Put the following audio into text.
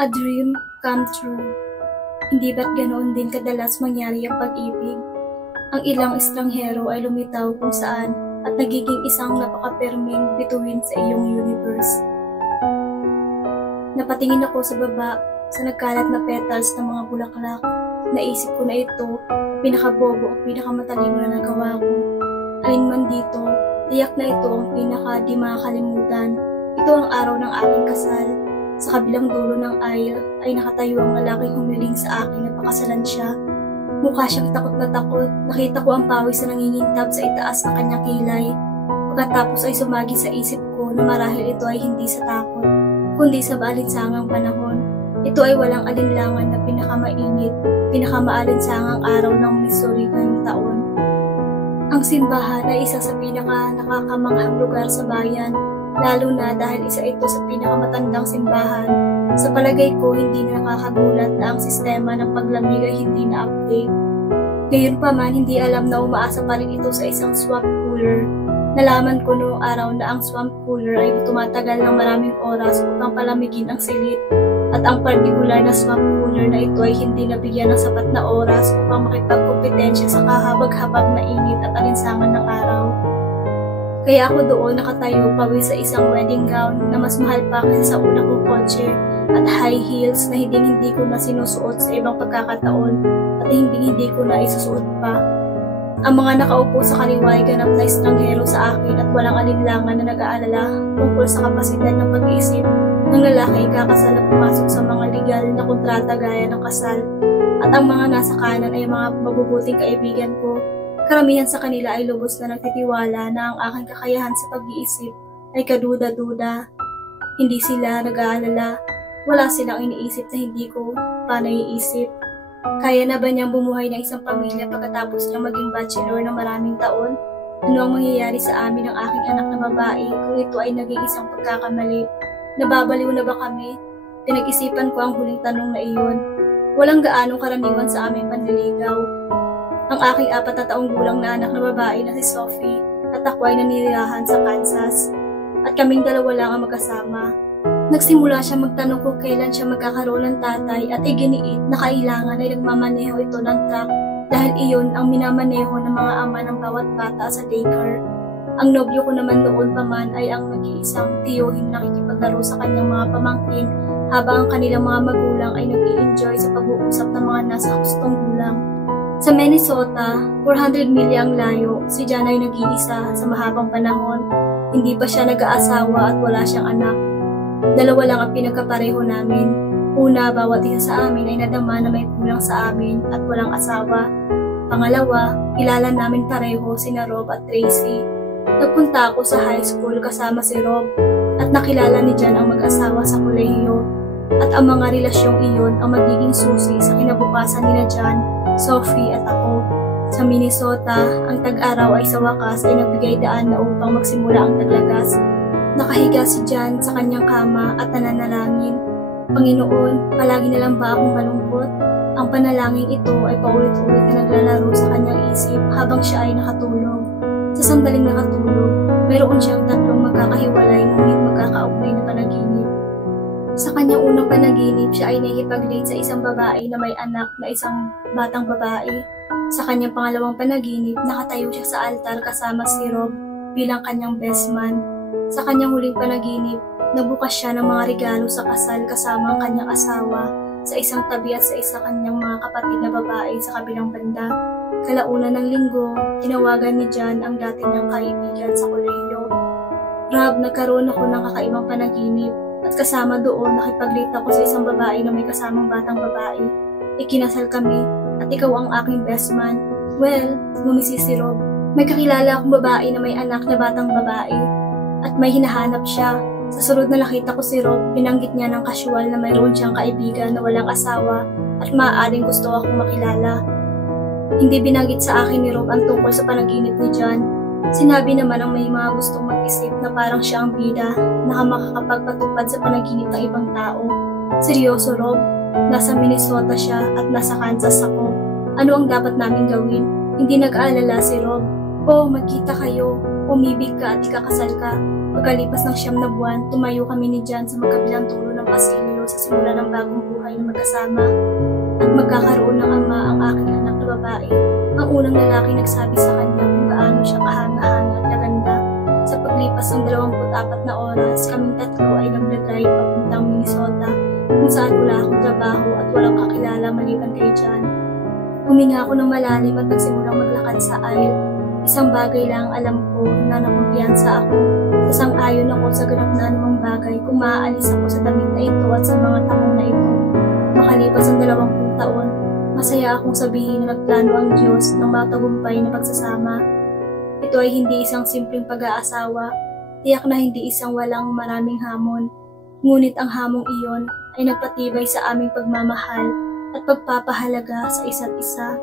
A dream come true. Hindi ba't ganoon din kadalas mangyari ang pag-ibig? Ang ilang estranghero ay lumitaw kung saan at nagiging isang napaka-perming bituin sa iyong universe. Napatingin ako sa baba sa nagkalat na petals ng mga bulaklak. Naisip ko na ito ang pinakabobo o pinakamatalino na nagawa ko. Alin man dito, tiyak na ito ang pinaka di makakalimutan. Ito ang araw ng aking kasal. Sa kabilang dulo ng aisle ay nakatayo ang lalaking humiling sa akin at pakasalan siya. Mukha siyang takot na takot. Nakita ko ang pawis na nangingintab sa itaas ng kanyang kilay. Pagkatapos ay sumagi sa isip ko na marahil ito ay hindi sa takot, kundi sa maalinsangang panahon. Ito ay walang alinlangan na pinakamainit, pinakamaalinsangang araw ng Missouri ngayong taon. Ang simbahan ay isa sa pinaka-nakakamanghang lugar sa bayan, lalo na dahil isa ito sa pinakamatandang simbahan. Sa palagay ko, hindi na nakakagulat na ang sistema ng paglamig ay hindi na-update. Gayunpaman, hindi alam na umaasa pa rin ito sa isang swamp cooler. Nalaman ko noong araw na ang swamp cooler ay tumatagal ng maraming oras upang palamigin ang silid. At ang partikular na swamp cooler na ito ay hindi nabigyan ng sapat na oras upang makipagkompetensya sa kahabag-habag na init at alinsangan ng araw. Kaya ako doon nakatayo pawis sa isang wedding gown na mas mahal pa kaysa sa una kong kotse at high heels na hindi ko na sinusuot sa ibang pagkakataon at hindi ko na isusuot pa. Ang mga nakaupo sa kaliwa ay ganap na estranghero sa akin at walang alinlangan na nag-aalala tungkol sa kapasidad ng pag-iisip ng lalaki ikakasal na pumasok sa mga legal na kontrata gaya ng kasal. At ang mga nasa kanan ay mga mabubuting kaibigan ko. Karamihan sa kanila ay lubos na nagtitiwala na ang aking kakayahan sa pag-iisip ay kaduda-duda. Hindi sila nag-aalala. Wala silang iniisip na hindi ko pa naiisip. Kaya na ba niyang bumuhay ng isang pamilya pagkatapos niyang maging bachelor ng maraming taon? Ano ang mangyayari sa amin ng aking anak na babae kung ito ay naging isang pagkakamali? Nababaliw na ba kami? Pinag-isipan ko ang huling tanong na iyon. Walang gaanong karaniwan sa aming panliligaw. Ang aking 4 na taong gulang na anak na babae na si Sophie at ako ay nanirahan sa Kansas. At kaming dalawa lang ang magkasama. Nagsimula siya magtanong kung kailan siya magkakaroon ng tatay at iginiit na kailangan ay nagmamaneho ito ng truck dahil iyon ang minamaneho ng mga ama ng bawat bata sa daycare. Ang nobyo ko naman noon pa man ay ang nag-iisang tiyuhin na nakikipaglaro sa kanyang mga pamangkin habang ang kanilang mga magulang ay nag-i-enjoy sa pag-uusap ng mga nasa hustong gulang. Sa Minnesota, 400 milya ang layo, si Jan ay nag-iisa sa mahabang panahon. Hindi pa siya nag-aasawa at wala siyang anak. Dalawa lang ang pinagkapareho namin. Una, bawat isa sa amin ay nadama na may kulang sa amin at walang asawa. Pangalawa, kilala namin pareho sina Rob at Tracy. Nagpunta ako sa high school kasama si Rob at nakilala ni Jan ang mag-asawa sa kolehiyo. At ang mga relasyong iyon ang magiging susi sa kinabukasan ni Jan, Sophie at ako. Sa Minnesota, ang tag-araw ay sa wakas ay nagbigay daan na upang magsimula ang taglagas. Nakahiga si Jan sa kanyang kama at nananalangin. Panginoon, palagi na lang ba akong malungkot? Ang panalangin ito ay paulit-ulit na naglalaro sa kanyang isip habang siya ay nakatulog. Sa sandaling nakatulog, mayroon siyang 3 magkakahiwalay ngunit magkakaugnay na panaginip. Sa kanyang unang panaginip, siya ay nakikipag-date sa isang babae na may anak na isang batang babae. Sa kanyang pangalawang panaginip, nakatayo siya sa altar kasama si Rob bilang kanyang best man. Sa kanyang huling panaginip, nagbukas siya ng mga regalo sa kasal kasama ang kanyang asawa sa isang tabi at sa isa kanyang mga kapatid na babae sa kabilang banda. Kalaunan ng linggo, tinawagan ni Jan ang dati niyang kaibigan sa kolehiyo. Rob, nagkaroon ako ng kakaibang panaginip at kasama doon nakipag-date ako sa isang babae na may kasamang batang babae. Ikinasal kami at ikaw ang aking best man. Well, ngumisi si Rob. May kakilala akong babae na may anak na batang babae. At may hinahanap siya. Sa sunod na nakita ko si Rob, binanggit niya ng casual na mayroon siyang kaibigan na walang asawa at maaaring gusto akong makilala. Hindi binanggit sa akin ni Rob ang tungkol sa panaginip ni Jan. Sinabi naman ang may mga gustong mag-isip na parang siya ang bida na makakapagpatupad sa panaginip ng ibang tao. Seryoso, Rob? Nasa Minnesota siya at nasa Kansas ako. Ano ang dapat namin gawin? Hindi nag-aalala si Rob. O, magkita kayo. Umibig ka at ikakasal ka. Pagkalipas ng 9 na buwan, tumayo kami ni Jan sa magkabilang dulo ng pasilyo magsisimula ng bagong buhay na magkasama at magkakaroon ng ama ang aking anak na babae. Ang unang lalaki nagsabi sa kanya kung gaano siya kahanga-hanga at kaganda. Sa paglipas ng 24 na oras, kaming tatlo ay nag-drive papuntang Minnesota kung saan wala akong trabaho at walang kakilala maliban kay John. Huminga ako ng malalim at nagsimulang maglakad sa aisle. Isang bagay lang alam ko na nakumpiyansa ako. Sasang-ayon ako sa ganap na anumang bagay kung maaalis ako sa damit na ito at sa mga tamong na ito. Makalipas ang 20 taon, masaya akong sabihin na nagplano ang Diyos ng matagumpay na pagsasama. Ito ay hindi isang simpleng pag-aasawa, tiyak na hindi isang walang maraming hamon. Ngunit ang hamong iyon ay nagpatibay sa aming pagmamahal at pagpapahalaga sa isa't isa.